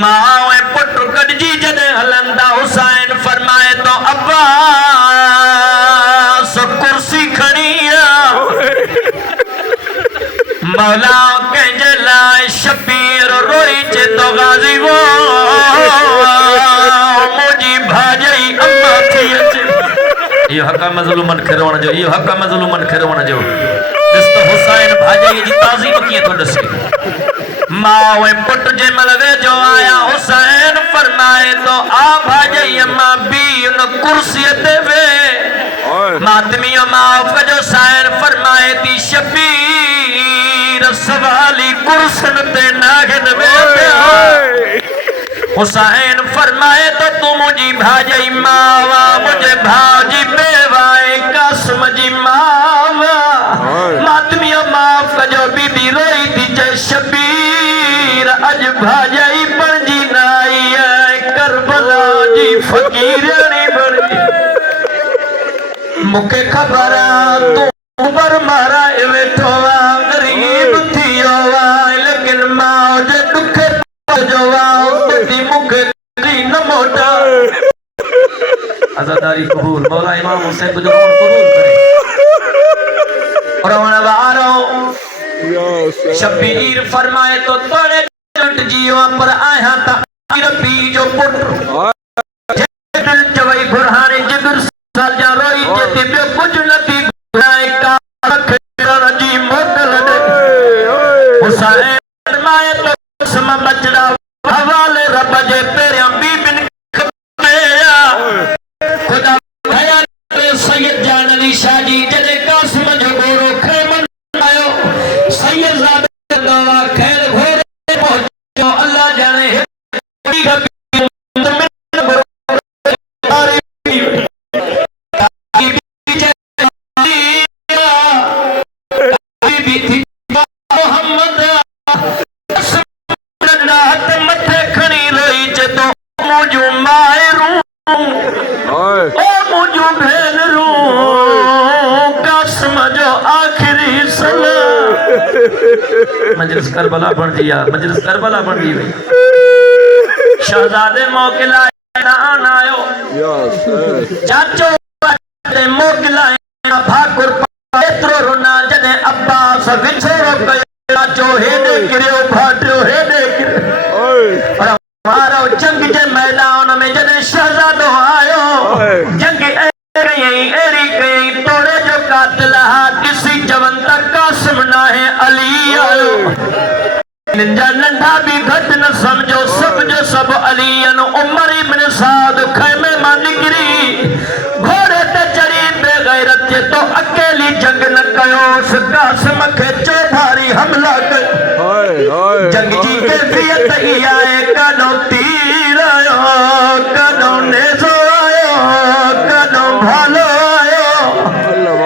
मां पुट कटजी जॾहिं हलंदा हुसैन फरमाए तो अब्बास कुर्सी खणी मौला कंहिंजे लाइ शबीर रोई चे तो गाज़ी वो मुंहिंजी भाॼई अम्मा थी अचे। इहो हक़ मज़लूमन खे रोअण जो, इहो हक़ मज़लूमन खे रोअण जो। ॾिस त हुसैन भाॼईअ जी ताज़ीम कीअं थो ॾिसे। मां पुट जे महिल वेझो आया हुसैन फरमाए तो आ भाॼई अम्मा बी उन कुर्सीअ ते वेह। मातमीअ माफ़ कजो हुसैन फरमाए थी शबीर सवाली कुर्सन ते नागिन वेठा। हुसैन फरमाए तो तू मुंहिंजी भाॼई मावा मुंहिंजे भाउ जी बेवाए कासिम जी मावा। मातमीअ माफ़ कजो बीबी रोई थी चए शबीर अॼु भाॼई बणजी न आई आहे करबला जी फ़क़ीरणी बणजी। मूंखे ख़बर तूं बर माराए वेठो आहे ग़रीब थी वियो आहे लेकिन मां जे ॾुखे जो आहे मूंखे न मोटा। आज़ादारी क़बूल मौला इमाम हुसैन जो रोण क़बूल करे। रोण वारो शबीर फरमाए तो तोड़े लुट जियो पर आया ता रबी जो पुट दिल चवई बुरहान जिगर साल जा रोई जे बे कुछ न थी बुराई का खण जी मोकल दे। हुसैन फरमाए तो सम बचड़ा हवाले रब जे पेरियां बीबिन खपया खुदा भया सैयद जान अली शाह जी जने कासिम जो गोरो खैमन आयो सैयद ज़ाद दवा खैर घोरे पहुंचो अल्लाह जाने मजलिस करबला बन दिया, मजलिस करबला बन दी भाई। शहजादे मोकिला नान आयो चाचो मोकिला भाकुर एतिरो रुना जॾहिं अब्बास विछोड़ो कयो चाचो हेॾे किरियो भाटियो हेॾे किरियो। मारो जंग जे मैदान में जॾहिं शहजादो आयो जंग अहिड़ी कई तोड़े जो कातिल हा ॾिसी चवनि त कासिम नाहे अली आयो। निंजा नंढा भी घट न समझो सब जो सब अलीयन उमर इब्न साद खैमे मां निकरी घोड़े ते चढ़ी बेगैरत जे तो अकेली जंग न कयोस कासिम खे चौधारी हमला कयो। जंग जी कैफियत इहा आहे कॾों तीर आयो कॾों नेज़ो आयो कॾों भालो आयो।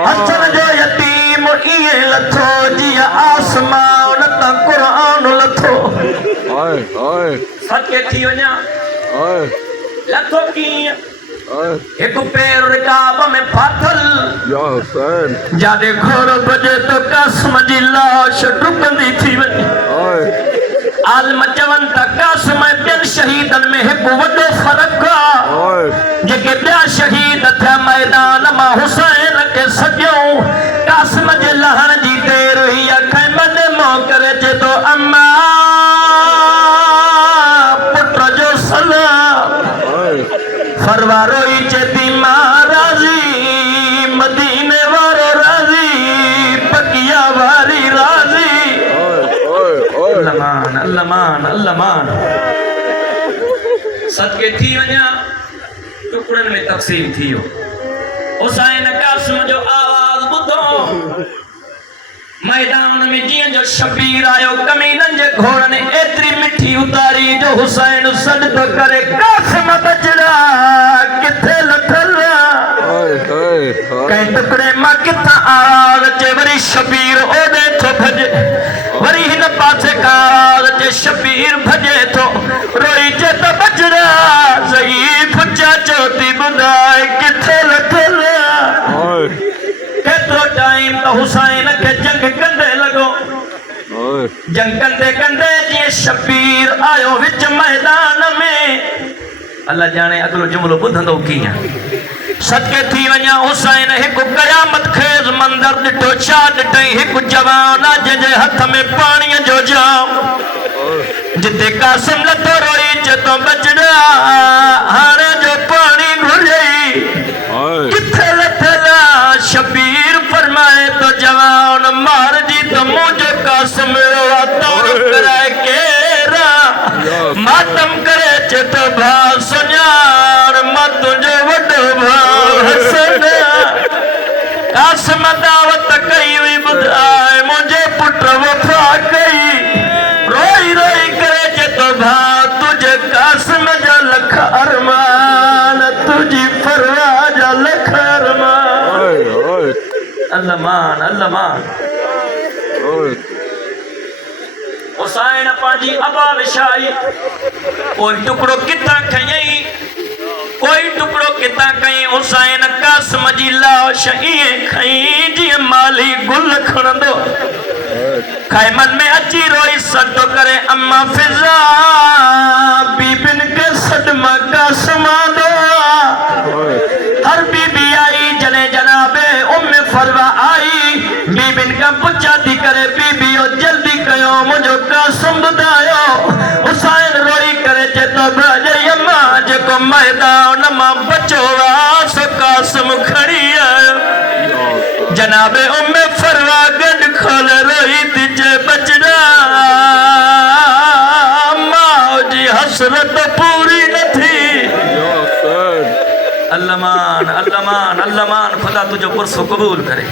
हसन जो यतीम इहे लथो जीअं आसमान त क़ुरान लथो। सके थी वञा लथो कीअं एक पैर रिकाब में फाथल जादे घोड़ो बजे तो कासिम जी लाश डुबंदी थी वञे। आलम चवनि त कासिम ॿियनि शहीदनि में हिकु वॾो फ़र्क़ु आहे जेके ॿिया शहीद थिया मैदान मां हुसैन खे सॼियो कासिम जे लहण जी देर हुई अखि मने मों करे चए तो अम्मा पुट जो सलाम फरवा रोई चेती मां राज़ी मदीने वारो राज़ी बकिया वारी राज़ी। अल्लामान अल्लामान अल्लामान सदके थी वञा टुकड़नि में तक़सीम थी वियो। हुसैन कासिम जो आवाज़ ॿुधो मैदान में जीअं जो शबीर आयो कमीननि जे घोड़नि एतिरी मिठी उतारी जो हुसैन सॾ थो करे कासिम बचड़ा किथे लथल कंहिं टुकड़े मां किथां आवाज़ अचे वरी शबीर ओॾे थो भॼे वरी हिन पासे खां आवाज़ अचे शबीर भॼे थो रोई चे त बचड़ा ज़ईफ़ चाचो थी ॿुधाए किथे लथल। केतिरो टाइम त हुसैन खे जंग कंदे लॻो जंग कंदे कंदे जी शबीर आयो विच मैदान में अल्लाह जाने अगलो जुमलो बुधंदो कीअं सदके थी वञा हुसैन हिकु क़यामत खेज़ मंदर ॾिठो छा ॾिठई हिकु जवान जंहिंजे हथ में पाणीअ जो जाम जिते कासिम लथो रोई चतो बचड़ा हाणे जो पानी घुरई किथे लथला शबीर फरमाए तो जवान मार जी तो मुझे कासिम तौर कराए केरा मातम करे चतो भा सुञाण मां तुंहिंजो वॾो भाउ हसन कासिम दावत कई हुई ॿुधाए मुंहिंजे पुट वफ़ा कई रोई रोई करे चतो भाउ तुझे कासिम जा लख अरमान तुझी परवाह जा लख अरमान अल्लाह मान हुसैन पांजी अबा विछाई कोई टुकड़ो किथां खयई कोई टुकड़ो किथां कई हुसैन कासिम जी लाश ईअं खई जीअं माली गुल खणंदो खैमन में अची रोई सदो करे अम्मा फिजा बीबिन के सदमा कासिम दो हर बीबी आई जने जनाबे उम्मे फरवा आई बीबिन का पुछा थी करे बीबी जल्दी कयो मुझो कासिम ॿुधायो हुसैन रोई करे चेतो भाॼई अम्मा जेको मैदान मां बचो आहे सो कासिम खणी आयो जनाबे उम्मे फरवा गॾु खोल रोई थी चे बचड़ा माउ जी हसरत पूरी न थी अल्लाह मान खुदा तुझो पुरसो कबूल करे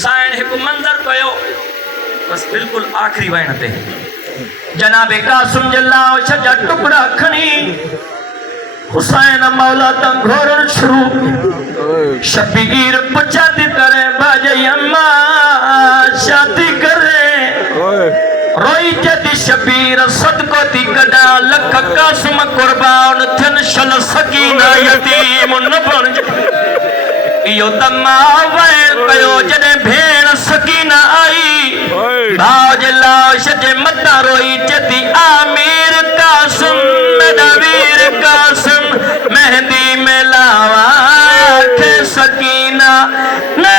साईं हिकु मंदर कयो बस बिल्कुल आखिरी वण ते जनाबे कासिम जे लाश जा टुकड़ा खणी हुसैन मौला तां घोरण शुरू शबीर पुछा थी करे भाॼई अम्मा शादी करे रोई जदी शबीर सदको थी कढा लख कासिम कुर्बान थियन शल सकीना यतीम न बणज इहो त मां वैर कयो जॾहिं भेण सकीना आई भाउ जे लाश जे मथां रोई चती आमीर कासिम मेरा वीर कासिम मेहंदी में लावा खे सकीना न